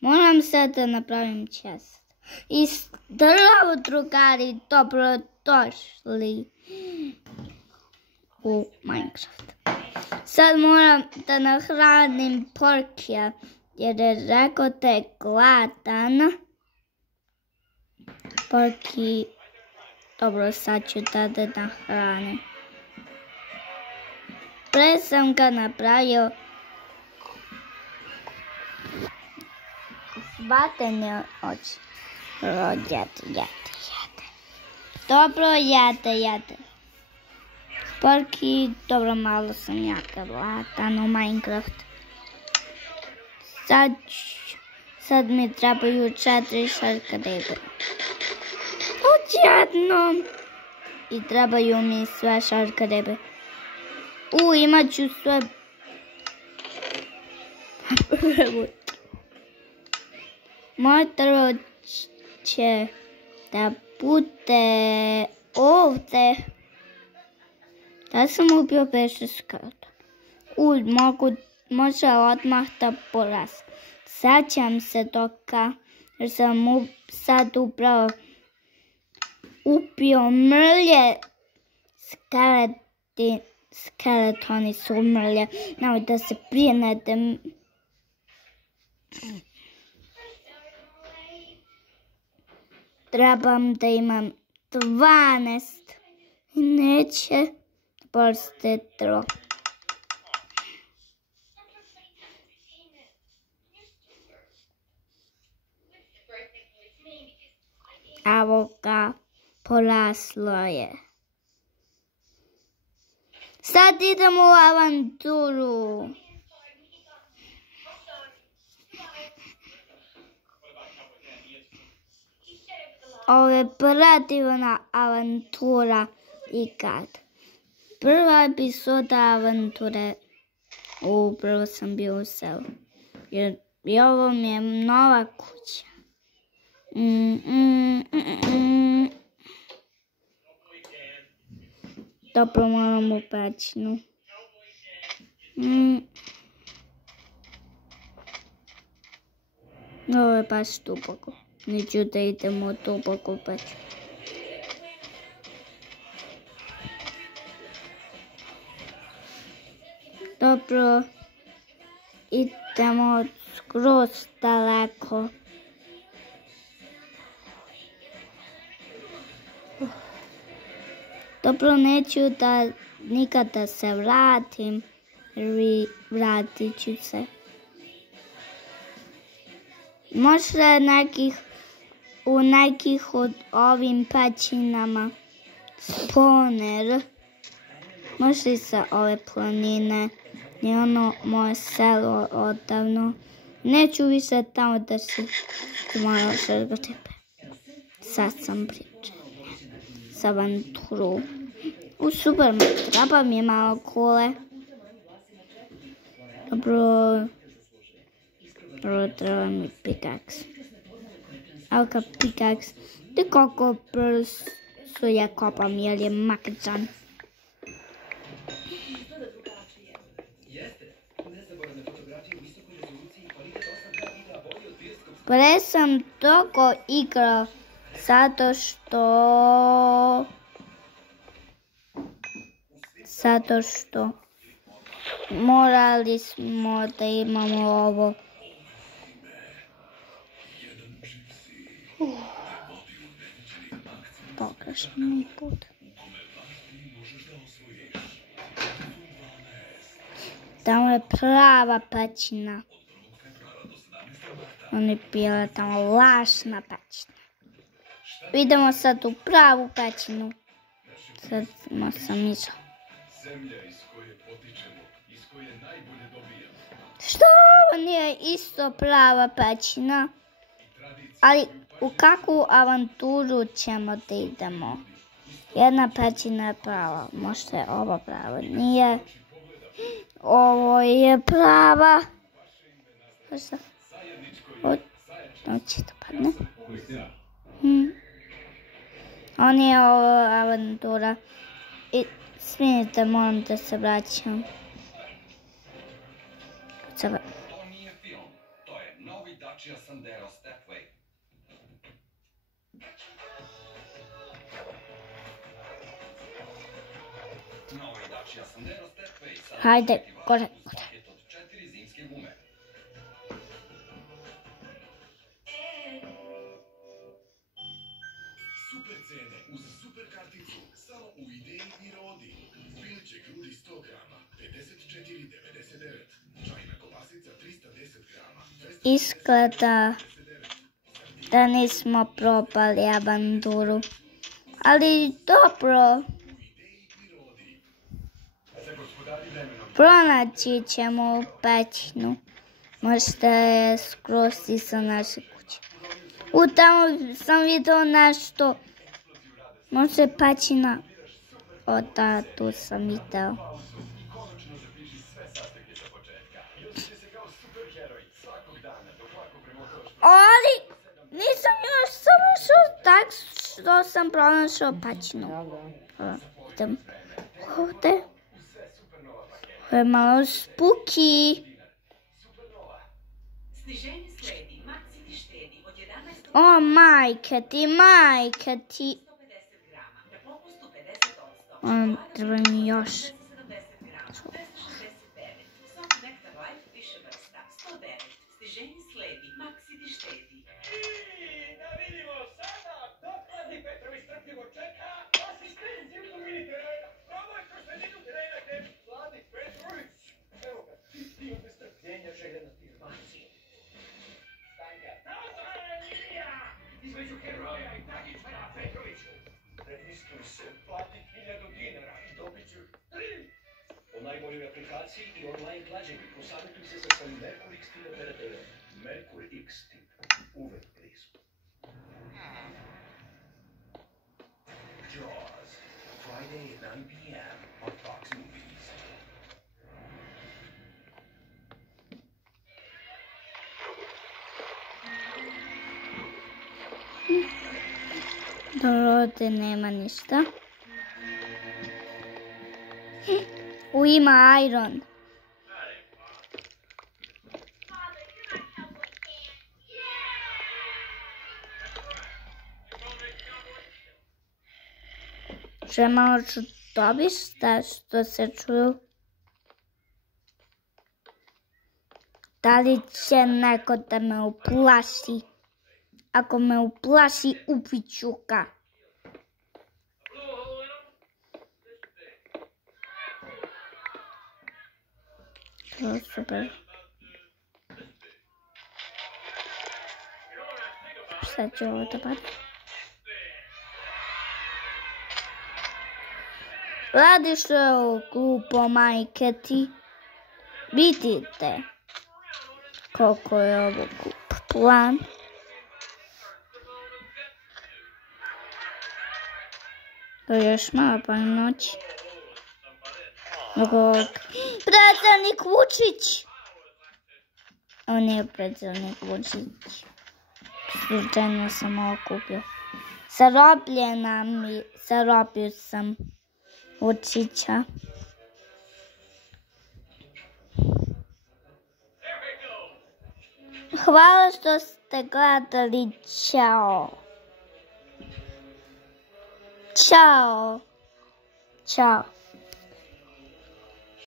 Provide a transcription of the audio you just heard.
Moram sad da napravim čest. I zdravo, drugari, dobrodošli u Minecraft. Sad moram da nahranim Porkija, jer je rekao da je gladan. Porki, dobro, sad ću da nahranim. Pre sam ga napravio. Svatanje oči. Jede. Dobro, jede. Porki, dobro, malo sam jaka gladan u Minecraft. Sad mi trebaju 4 šarkadebe. Odjednom. I trebaju mi sve šarkadebe. Imat ću sve. Moje drvo će da bude ovdje. Da sam ubio beše skrta. Može odmah da poraz. Sjećam se toga jer sam sad upravo ubio mrlje. Skeletoni su mrlje. Nemoj da se brinete. Trebam da imam 12 i neće borste drvo. Evo ga, poraslo je. Sad idemo u avanturu. Ovo je predivna avantura ikad. Prva epizoda avanture. Prvo sam bio u selu. I ovo mi je nova kuća. Dobro, moram u pećinu. Ovo je baš duboko. Neću da idemo duboko u pećinu. Dobro, idemo skroz daleko. Dobro, neću da nikada se vratim, vratit ću se. Možda u nekih od ovim pećinama spawner. Možda i sa ove planine i ono moje selo odavno. Neću više tamo da se morao žrgati. Sad sam pričala sa avanturu. Super, treba mi je malo kule. Dobro, treba mi pikaks. Evo ga pikaks. Ti koliko brzo ja kopam, jer je makđan. Pre sam toliko igrao zato što morali smo da imamo ovo. Pogrešan mi put. Tamo je prava pećina. On je bila tamo lažna pećina. Idemo sad u pravu pećinu. Sad sam išao. Što ovo nije isto prava pećina? Ali u kakvu avanturu ćemo da idemo? Jedna pećina je prava. Možda je ova prava. Nije. Ovo je prava. Noći to padne. On je ovo avantura. I smijenite, moram da se vraćam. Dacia Sandero Stepway. Novi Dacia Sandero Stepway. Hajde, gore. Paket od 4 zimske gume. Super cene uz super karticu. Samo u Ideji i Rodi. Piliće krudi 100 grama, 54,99. Čajna kobasica 310 grama, Izgleda da nismo probali avanturu. Ali dobro. Pronaći ćemo pećinu. Možda je skroz iza naše kuće. Tamo sam vidio nešto. Možda je pećina. Da, tu sam vidio. Ali nisam još završio tak što sam pronašao pećinu. Idem ovdje. Ovo je malo spooky. O, majke ti. Treba mi još. Između heroja i tragičara Petroviću. Registruj se, plati 1000 dinara i dobit ću 3. O najboljoj aplikaciji i online klađenju posavjetuj se sa svojim Merkur X tip operaterom. Merkur X tip. Uvek blizu. Jaws. Friday at 9 p.m. on Fox Movies. Ovdje nema ništa. Ima iron. Že malo ću dobiti šta što se čuju. Da li će neko da me uplaši? Ako me uplaši, ubiću ga. To super. Šta će ovo da bada? Radiš ovo glupo, majke ti. Vidite koliko je ovo glup plan. To je još malo pa noći. Predsjednik Vučić! On nije predsjednik Vučić. Slučajno sam ovo kupio. Zarobio sam Vučića. Hvala što ste gledali. Ćao. Ćao. Ćao.